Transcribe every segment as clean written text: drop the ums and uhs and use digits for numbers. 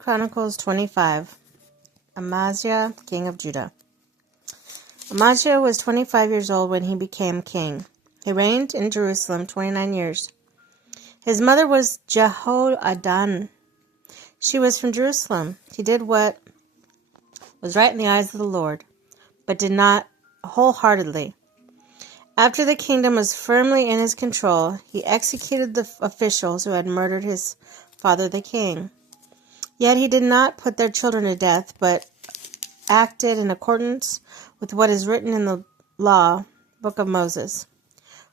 Chronicles 25. Amaziah, king of Judah. Amaziah was 25 years old when he became king. He reigned in Jerusalem 29 years. His mother was Jehoaddan. She was from Jerusalem. He did what was right in the eyes of the Lord, but did not wholeheartedly. After the kingdom was firmly in his control, he executed the officials who had murdered his father the king. Yet he did not put their children to death, but acted in accordance with what is written in the law, book of Moses,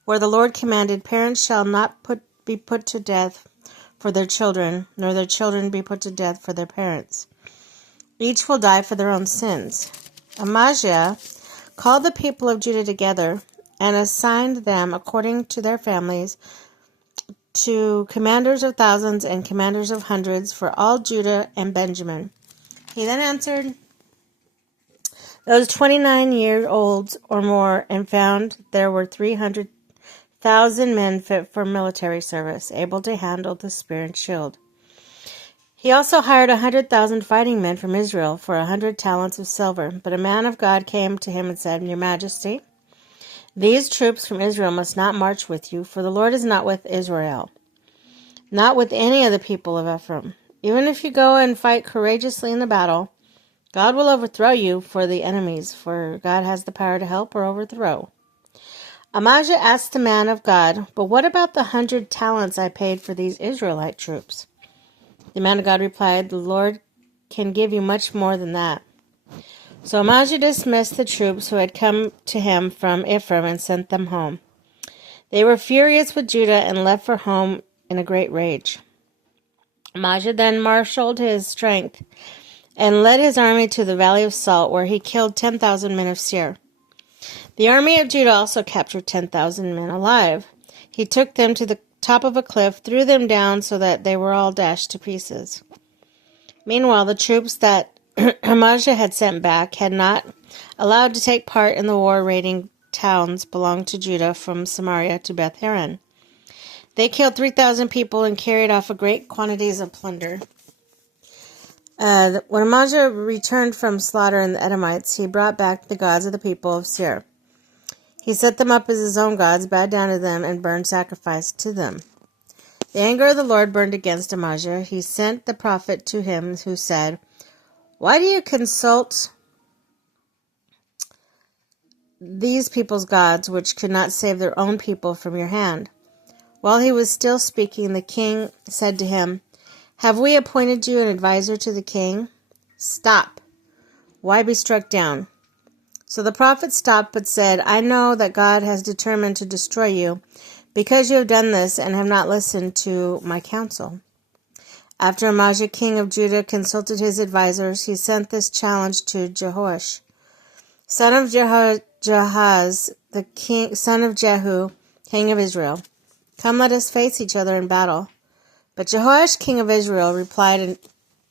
where the Lord commanded, "Parents shall not be put to death for their children, nor their children be put to death for their parents. Each will die for their own sins." Amaziah called the people of Judah together and assigned them according to their families to commanders of thousands and commanders of hundreds for all Judah and Benjamin. He then answered those 29-year-olds or more and found there were 300,000 men fit for military service, able to handle the spear and shield. He also hired 100,000 fighting men from Israel for 100 talents of silver. But a man of God came to him and said, "Your Majesty, these troops from Israel must not march with you, for the Lord is not with Israel, not with any of the people of Ephraim. Even if you go and fight courageously in the battle, God will overthrow you for the enemies, for God has the power to help or overthrow." Amaziah asked the man of God, "But what about the 100 talents I paid for these Israelite troops?" The man of God replied, "The Lord can give you much more than that." So Amaziah dismissed the troops who had come to him from Ephraim and sent them home. They were furious with Judah and left for home in a great rage. Amaziah then marshaled his strength and led his army to the Valley of Salt, where he killed 10,000 men of Seir. The army of Judah also captured 10,000 men alive. He took them to the top of a cliff, threw them down so that they were all dashed to pieces. Meanwhile, the troops that Amaziah had sent back had not allowed to take part in the war, raiding towns belonging to Judah from Samaria to Beth Horon. They killed 3,000 people and carried off great quantities of plunder. When Amaziah returned from slaughter in the Edomites, he brought back the gods of the people of Seir. He set them up as his own gods, bowed down to them, and burned sacrifice to them. The anger of the Lord burned against Amaziah. He sent the prophet to him who said, "Why do you consult these people's gods, which could not save their own people from your hand?" While he was still speaking, the king said to him, "Have we appointed you an advisor to the king? Stop. Why be struck down?" So the prophet stopped but said, "I know that God has determined to destroy you because you have done this and have not listened to my counsel." After Amaziah, king of Judah, consulted his advisors, he sent this challenge to Jehoash, son of Jehoahaz, the king, son of Jehu, king of Israel. "Come, let us face each other in battle." But Jehoash, king of Israel, replied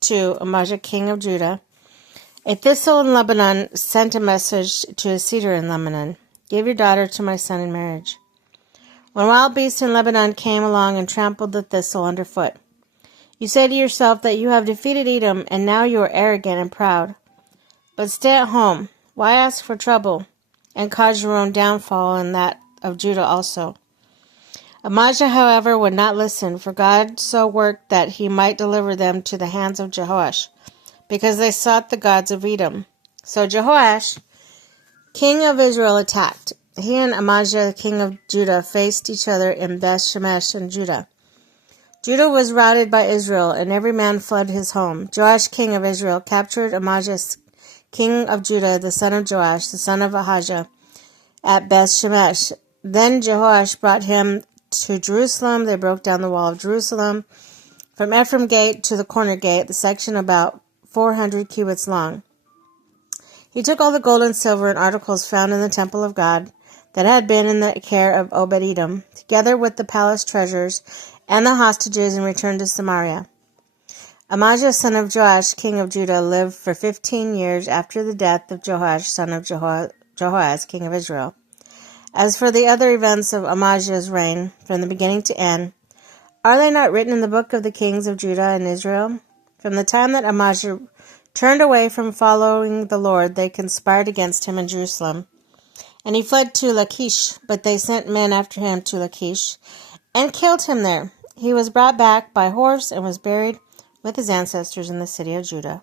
to Amaziah, king of Judah, "A thistle in Lebanon sent a message to a cedar in Lebanon. Give your daughter to my son in marriage." When wild beasts in Lebanon came along and trampled the thistle underfoot, you say to yourself that you have defeated Edom, and now you are arrogant and proud. But stay at home. Why ask for trouble and cause your own downfall and that of Judah also? Amaziah, however, would not listen, for God so worked that he might deliver them to the hands of Jehoash, because they sought the gods of Edom. So Jehoash, king of Israel, attacked. He and Amaziah, king of Judah, faced each other in Beth Shemesh in Judah. Judah was routed by Israel, and every man fled his home. Joash, king of Israel, captured Amaziah, king of Judah, the son of Joash, the son of Ahijah, at Beth Shemesh. Then Jehoash brought him to Jerusalem. They broke down the wall of Jerusalem from Ephraim gate to the corner gate, the section about 400 cubits long. He took all the gold and silver and articles found in the temple of God that had been in the care of Obed-Edom, together with the palace treasures and the hostages, and returned to Samaria. Amaziah, son of Joash, king of Judah, lived for 15 years after the death of Joash, son of Jehoahaz, king of Israel. As for the other events of Amaziah's reign, from the beginning to end, are they not written in the book of the kings of Judah and Israel? From the time that Amaziah turned away from following the Lord, they conspired against him in Jerusalem. And he fled to Lachish, but they sent men after him to Lachish and killed him there. He was brought back by horse and was buried with his ancestors in the city of Judah.